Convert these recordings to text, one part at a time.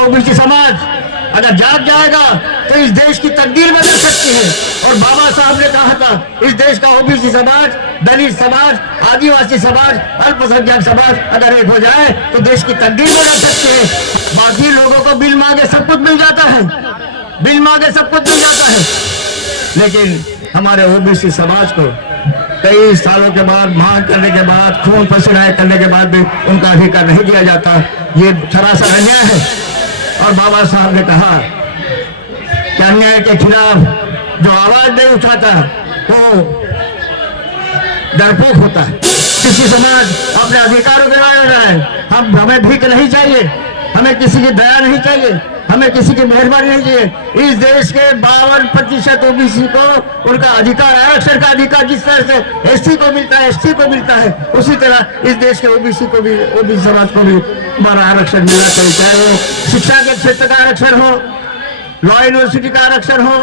OBC समाज अगर जाग जाएगा तो इस देश की तकदीर बदल सकती है। और बाबा साहब ने कहा था इस देश का ओबीसी समाज, दलित समाज, आदिवासी समाज, अल्पसंख्यक समाज अगर एक हो जाए तो देश की तकदीर बदल सकती है। बाकी लोगों को बिल मांगे सब कुछ मिल जाता है, बिल मांगे सब कुछ मिल जाता है, लेकिन हमारे ओबीसी समाज को कई सालों के बाद, मांग करने के बाद, खून पसीना करने के बाद भी उनका अधिकार नहीं दिया जाता। ये सरासर अन्याय है। और बाबा साहब ने कहा कि अन्याय के खिलाफ जो आवाज नहीं उठाता वो डरपोक होता है। किसी समाज अपने अधिकारों के लिए लड़ रहा है, हमें भीख नहीं चाहिए, हमें किसी की दया नहीं चाहिए, हमें किसी की मेहरबानी नहीं चाहिए। इस देश के 52% ओबीसी को उनका अधिकार, आरक्षण का अधिकार जिस तरह से एससी को मिलता है, एसटी को मिलता है, उसी तरह इस देश के ओबीसी को भी, ओबीसी समाज को भी हमारा आरक्षण मिलना चाहिए। चाहे वो शिक्षा के क्षेत्र का आरक्षण हो, लॉ यूनिवर्सिटी का आरक्षण हो,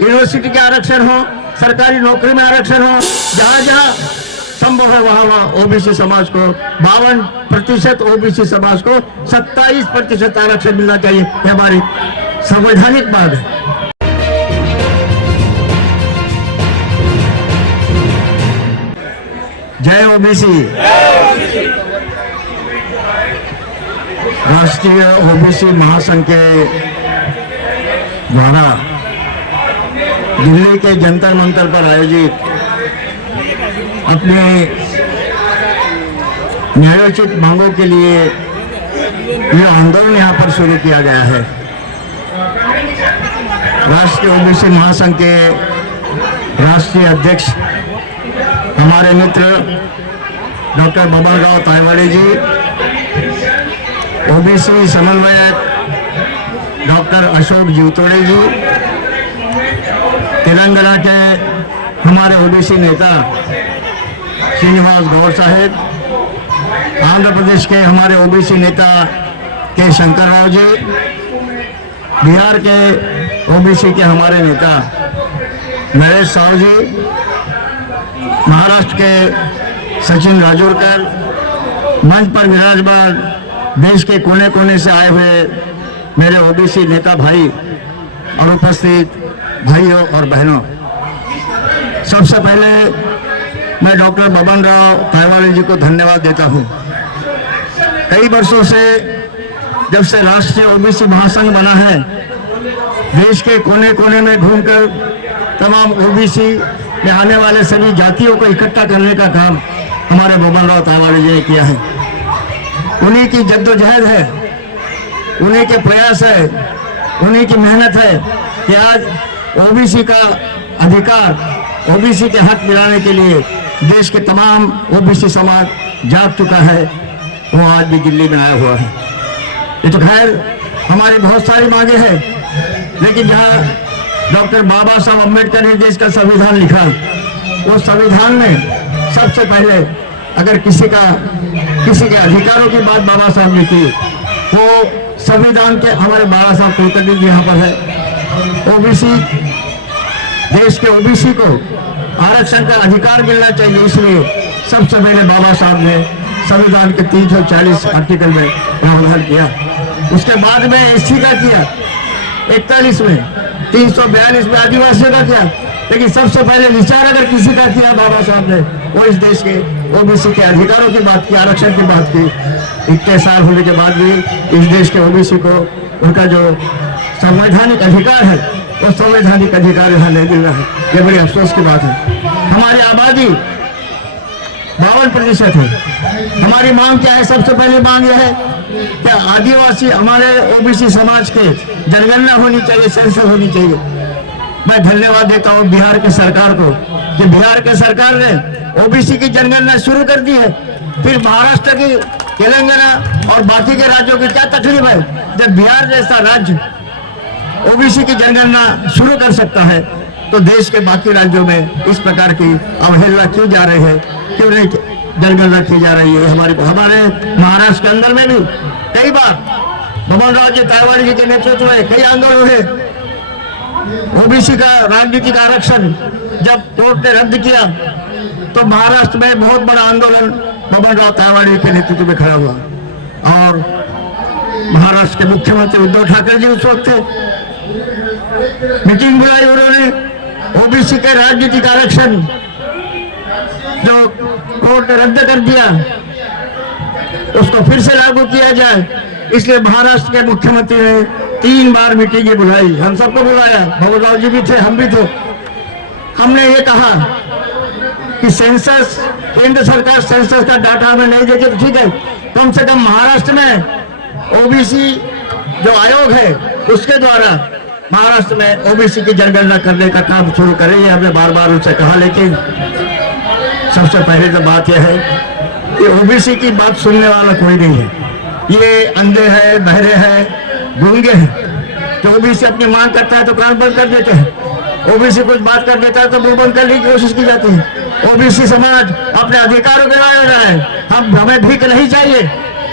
यूनिवर्सिटी के आरक्षण हो, सरकारी नौकरी में आरक्षण हो, जहां जहां संभव है वहां वहां ओबीसी समाज को 52% ओबीसी समाज को 27% आरक्षण मिलना चाहिए। यह हमारी संवैधानिक मांग है। जय ओबीसी। राष्ट्रीय ओबीसी महासंघ के द्वारा दिल्ली के जंतर मंतर पर आयोजित अपने न्यायोचित मांगों के लिए यह आंदोलन यहाँ पर शुरू किया गया है। राष्ट्रीय ओबीसी महासंघ के राष्ट्रीय अध्यक्ष हमारे मित्र डॉक्टर बबन राव तायवाड़े जी, ओबीसी समन्वयक डॉक्टर अशोक जीवतोड़े जी, तेलंगाना के हमारे ओबीसी नेता श्रीनिवास गौर साहेब, आंध्र प्रदेश के हमारे ओबीसी नेता के शंकर राव जी, बिहार के ओबीसी के हमारे नेता नरेश साहू जी, महाराष्ट्र के सचिन राजोरकर, मंच पर विराजमान देश के कोने कोने से आए हुए मेरे ओबीसी नेता भाई और उपस्थित भाइयों और बहनों, सबसे पहले मैं डॉक्टर बबन राव तायवाड़े जी को धन्यवाद देता हूं। कई वर्षों से जब से राष्ट्रीय ओबीसी महासंघ बना है, देश के कोने कोने में घूमकर तमाम ओबीसी में आने वाले सभी जातियों को इकट्ठा करने का काम हमारे बबन राव तायवाड़े जी ने किया है। उन्हीं की जद्दोजहद है, उन्हीं के प्रयास है, उन्हीं की मेहनत है कि आज ओबीसी का अधिकार, ओबीसी के हक दिलाने के लिए देश के तमाम ओबीसी समाज जाग चुका है। वो आज भी दिल्ली में आया हुआ है। ये तो खैर हमारी बहुत सारी मांगे हैं, लेकिन जहाँ डॉक्टर बाबा साहब अम्बेडकर ने देश का संविधान लिखा, वो संविधान में सबसे पहले अगर किसी के अधिकारों की बात बाबा साहब ने की, वो संविधान के हमारे बाबा साहब कुलकर्णी जी यहाँ पर है। ओबीसी, देश के ओबीसी को आरक्षण का अधिकार मिलना चाहिए, इसलिए सबसे पहले बाबा साहब ने संविधान के 340 आर्टिकल में प्रावधान किया। उसके बाद में एससी का किया, 41 में, 342 में आदिवासियों का किया, लेकिन सबसे पहले विचार अगर किसी का किया बाबा साहब ने, वो इस देश के ओबीसी के अधिकारों की बात की, आरक्षण की बात की। इतने साल होने के बाद भी इस देश के ओबीसी को उनका जो संवैधानिक अधिकार है, वो संवैधानिक अधिकार यहाँ नहीं मिल रहा है। ये बड़ी अफसोस की बात है। हमारी आबादी 52% है। हमारी मांग क्या है? सबसे पहली मांग यह है कि आदिवासी, हमारे ओबीसी समाज के जनगणना होनी चाहिए, सेंसस होनी चाहिए। मैं धन्यवाद देता हूँ बिहार की सरकार को कि बिहार की सरकार ने ओबीसी की जनगणना शुरू कर दी है। फिर महाराष्ट्र की, तेलंगाना और बाकी के राज्यों की क्या तकलीफ है? जब बिहार जैसा राज्य ओबीसी की जनगणना शुरू कर सकता है, तो देश के बाकी राज्यों में इस प्रकार की अवहेलना क्यों जा रही है, क्यों नहीं जनगणना की जा रही है? हमारे महाराष्ट्र के अंदर में भी कई बार बबन राव जी तायवाड़े जी के नेतृत्व में कई आंदोलन हुए। ओबीसी का राजनीतिक आरक्षण जब कोर्ट ने रद्द किया, तो महाराष्ट्र में बहुत बड़ा आंदोलन बबन राव तायवाड़े के नेतृत्व में खड़ा हुआ। और महाराष्ट्र के मुख्यमंत्री उद्धव ठाकरे जी उस वक्त थे। मीटिंग बुलाई उन्होंने, ओबीसी के राजनीतिक आरक्षण जो कोर्ट ने रद्द कर दिया उसको फिर से लागू किया जाए, इसलिए महाराष्ट्र के मुख्यमंत्री ने 3 बार मीटिंग बुलाई। हम सबको बुलाया, भगवतलाल जी भी थे, हम भी थे। हमने ये कहा कि सेंसस, केंद्र सरकार सेंसस का डाटा हमें नहीं देती तो ठीक है, कम से कम महाराष्ट्र में ओबीसी जो आयोग है उसके द्वारा महाराष्ट्र में ओबीसी की जनगणना करने का काम शुरू करें, ये हमने बार बार उनसे कहा। लेकिन सबसे पहले तो बात यह है कि ओबीसी की बात सुनने वाला कोई नहीं है। ये अंधे हैं, बहरे हैं, गूंगे हैं। तो ओबीसी अपनी मांग करता है तो कान बंद कर देते हैं, ओबीसी कुछ बात कर देता है तो मुंह बंद करने की कोशिश की जाती है। ओबीसी समाज अपने अधिकारों के लिए लड़ रहा है। हमें भीख नहीं चाहिए,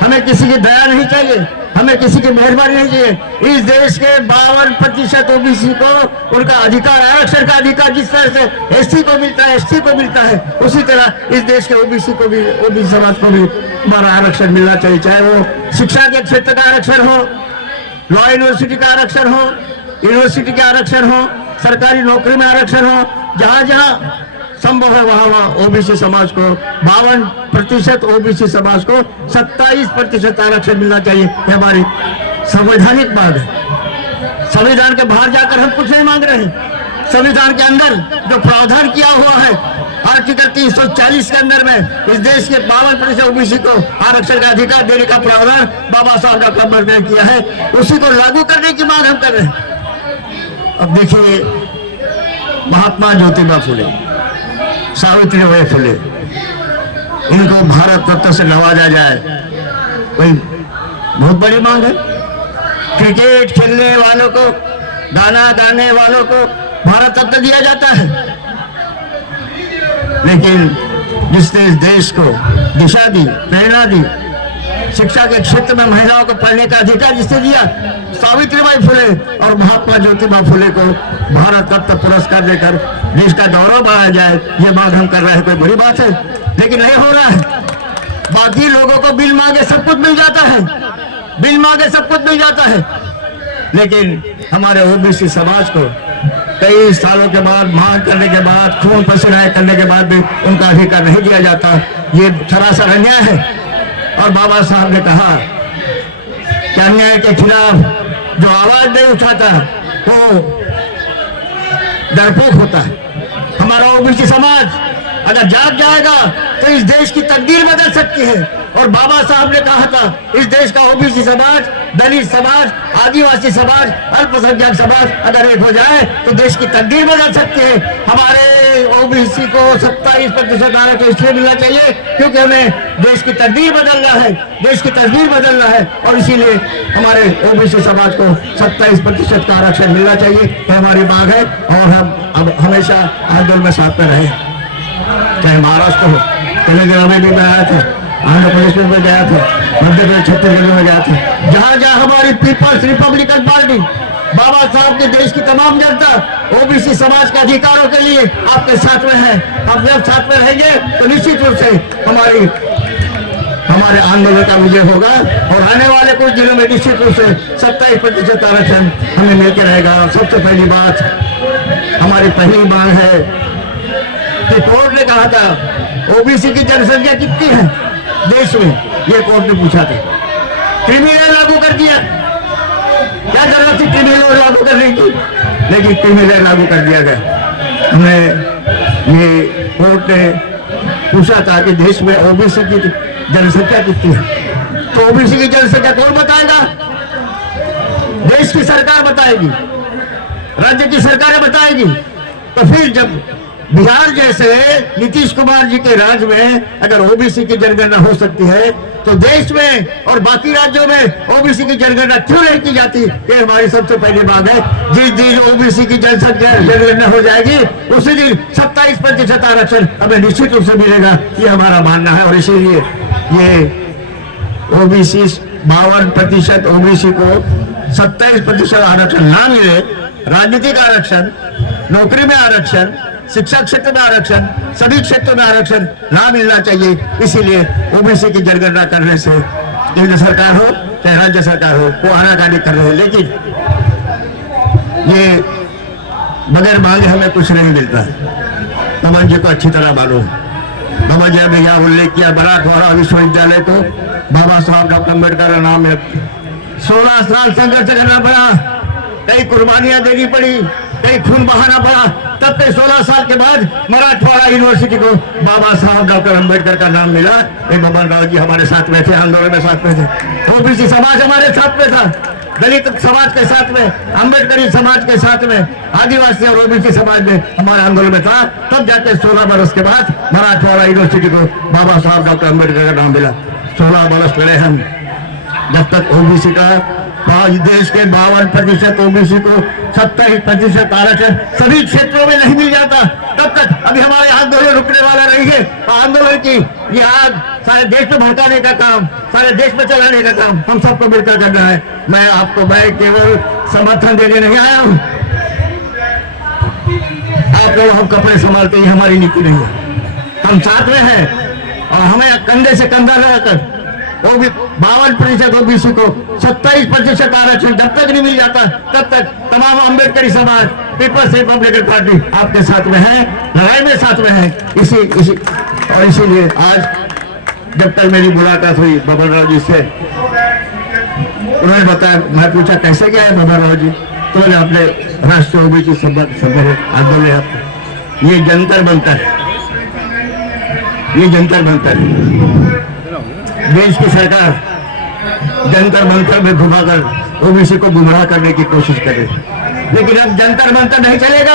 हमें किसी की दया नहीं चाहिए, हमें किसी की मेहरबानी नहीं चाहिए। इस देश के 52% ओबीसी को उनका अधिकार, आरक्षण का अधिकार जिस तरह से एससी को मिलता है, एसटी को मिलता है, उसी तरह इस देश के ओबीसी को भी, ओबीसी समाज को भी हमारा आरक्षण मिलना चाहिए। चाहे वो शिक्षा के क्षेत्र का आरक्षण हो, लॉ यूनिवर्सिटी का आरक्षण हो, यूनिवर्सिटी का आरक्षण हो, सरकारी नौकरी में आरक्षण हो, जहां जहां संभव है वहां वहां ओबीसी समाज को 52% ओबीसी समाज को 27% आरक्षण मिलना चाहिए। ये हमारी संवैधानिक मांग है। संविधान के बाहर जाकर हम कुछ नहीं मांग रहे हैं। संविधान के अंदर जो प्रावधान किया हुआ है आर्टिकल 340 के अंदर में इस देश के 52% ओबीसी को आरक्षण का अधिकार देने का प्रावधान बाबा साहब डॉक्टर अम्बेडकर ने किया है, उसी को लागू करने की मांग हम कर रहे हैं। अब देखिए, महात्मा ज्योतिबा फुले, सावित्रीबाई फुले, इनको भारत रत्न से नवाजा जाए, कोई बहुत बड़ी मांग है। क्रिकेट खेलने वालों को, गाना गाने वालों को भारत रत्न दिया जाता है, लेकिन जिसने इस देश को दिशा दी, प्रेरणा दी, शिक्षा के क्षेत्र में महिलाओं को पढ़ने का अधिकार जिसने दिया, सावित्रीबाई फुले और महात्मा ज्योतिबा फुले को भारत रत्न पुरस्कार देकर देश का गौरव बढ़ाया जाए, ये बात हम कर रहे हैं। कोई बड़ी बात है, लेकिन नहीं हो रहा है। बाकी लोगों को बिल मांगे सब कुछ मिल जाता है, बिल मांगे सब कुछ मिल जाता है, लेकिन हमारे ओबीसी समाज को कई सालों के बाद, मांग करने के बाद, खून पसीना करने के बाद भी उनका अधिकार नहीं दिया जाता। ये सरासर अन्याय है। और बाबा साहब ने कहा कि अन्याय के खिलाफ जो आवाज नहीं उठाता वो डरपोक होता है। हमारा ओबीसी समाज अगर जाग जाएगा तो इस देश की तकदीर बदल सकती है। और बाबा साहब ने कहा था, इस देश का ओबीसी समाज, दलित समाज, आदिवासी समाज, अल्पसंख्यक समाज अगर एक हो जाए तो देश की तकदीर बदल सकती है। हमारे ओबीसी को 27% आरक्षण इसलिए मिलना चाहिए क्योंकि हमें देश की तकदीर बदलना है, देश की तस्वीर बदलना है, और इसीलिए हमारे ओबीसी समाज को 27% का आरक्षण मिलना चाहिए। ये हमारी मांग है और हम अब हमेशा आंदोलन में साथ में रहे, चाहे महाराष्ट्र हो, तेलंगाना में भी मैं आया था, आंध्र प्रदेश में गया था, मध्य प्रदेश, छत्तीसगढ़ में गया था। जहां जहां हमारी पीपल्स रिपब्लिकन पार्टी, बाबा साहब के देश की तमाम जनता ओबीसी समाज के अधिकारों के लिए आपके साथ में है। आप जब साथ में रहेंगे तो निश्चित रूप से हमारे आंदोलन का विजय होगा और आने वाले कुछ दिनों में निश्चित रूप से 27% आरक्षण हमें मिलकर रहेगा। सबसे पहली बात, हमारी पहली मांग है कि कोर्ट ने कहा था ओबीसी की जनसंख्या कितनी है देश में, ये कोर्ट ने पूछा था, क्रिमिनल लागू कर दिया। क्या जरूरत थी क्रिमिनल लागू करने की, लेकिन क्रिमिनल लागू कर दिया गया। हमें ये कोर्ट ने पूछा था कि देश में ओबीसी की जनसंख्या कितनी है, तो ओबीसी की जनसंख्या कौन बताएगा? देश की सरकार बताएगी, राज्य की सरकारें बताएगी। तो फिर जब बिहार जैसे नीतीश कुमार जी के राज्य में अगर ओबीसी की जनगणना हो सकती है तो देश में और बाकी राज्यों में ओबीसी की जनगणना क्यों नहीं की जाती? ये हमारी सबसे पहली मांग है। जिस दिन ओबीसी की जनगणना हो जाएगी उसी दिन 27% आरक्षण हमें निश्चित रूप से मिलेगा, ये हमारा मानना है। और इसीलिए ये ओबीसी 52% ओबीसी को 27% आरक्षण ना मिले, राजनीतिक आरक्षण, नौकरी में आरक्षण, शिक्षा क्षेत्र में आरक्षण, सभी क्षेत्रों में आरक्षण ना मिलना चाहिए। इसीलिए ओबीसी की जनगणना करने से केंद्र सरकार हो चाहे राज्य सरकार हो, वो आनाकानी कर रहे हैं। लेकिन ये बगैर मांगे हमें कुछ नहीं मिलता। तमाम जी को अच्छी तरह मालूम। बाबा जी ने यहाँ उल्लेख किया मराठवाड़ा विश्वविद्यालय को बाबा साहब डॉक्टर अम्बेडकर का नाम है। 16 साल संघर्ष करना पड़ा, कई कुर्बानियां देनी पड़ी, कई खून बहाना पड़ा, तब तक 16 साल के बाद मराठवाड़ा यूनिवर्सिटी को बाबा साहब डॉक्टर अम्बेडकर का नाम मिला। बबन राव जी हमारे साथ में थे, आंदोलन में साथ में थे, ओबीसी समाज हमारे साथ में था, दलित समाज के साथ में, अम्बेडकरी समाज के साथ में, आदिवासी और ओबीसी समाज में हमारे आंदोलन में था। तब जाके 16 बरस के बाद मराठवाड़ा यूनिवर्सिटी को बाबा साहब डॉक्टर अम्बेडकर का नाम मिला। 16 बरस लड़े हम, जब तक ओबीसी का देश के 52% ओबीसी को 27% आरक्षण सभी क्षेत्रों में नहीं मिल जाता, तब तक अभी हमारे आंदोलन रुकने वाला नहीं है। आंदोलन की ये आग सारे देश में भड़काने का काम, सारे देश में चलाने का काम हम सबको मिलकर करना है। मैं केवल समर्थन देने नहीं आया हूँ। आप लोग हम कपड़े संभालते हैं, हमारी नीति नहीं है। हम साथ में हैं और हमें कंधे से कंधा लगाकर वो भी 52% ओबीसी को 27% आरक्षण जब तक नहीं मिल जाता, तब तक तमाम अम्बेडकरी समाज, पीपल्स रिपब्लिकन पार्टी आपके साथ में है, लड़ाई में साथ में है। इसीलिए आज जब तक मेरी मुलाकात हुई बबन राव जी से, उन्होंने बताया, मैं पूछा कैसे गया है बबन राव जी, तो बोले अपने राष्ट्रीय ओबीसी आंदोलन, ये जंतर मंतर, ये जंतर मंतर देश की सरकार जंतर मंतर में घुमाकर ओबीसी को गुमराह करने की कोशिश करे। लेकिन अब जंतर मंतर नहीं चलेगा,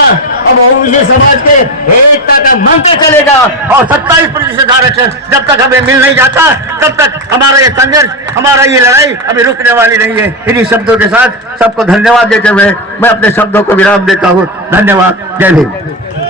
अब ओबीसी समाज के एकता का मंत्र चलेगा। और 27% आरक्षण जब तक हमें मिल नहीं जाता, तब तक हमारा ये संघर्ष, हमारा ये लड़ाई अभी रुकने वाली नहीं है। इन्हीं शब्दों के साथ सबको धन्यवाद देते हुए मैं अपने शब्दों को विराम देता हूँ। धन्यवाद। जय हिंद।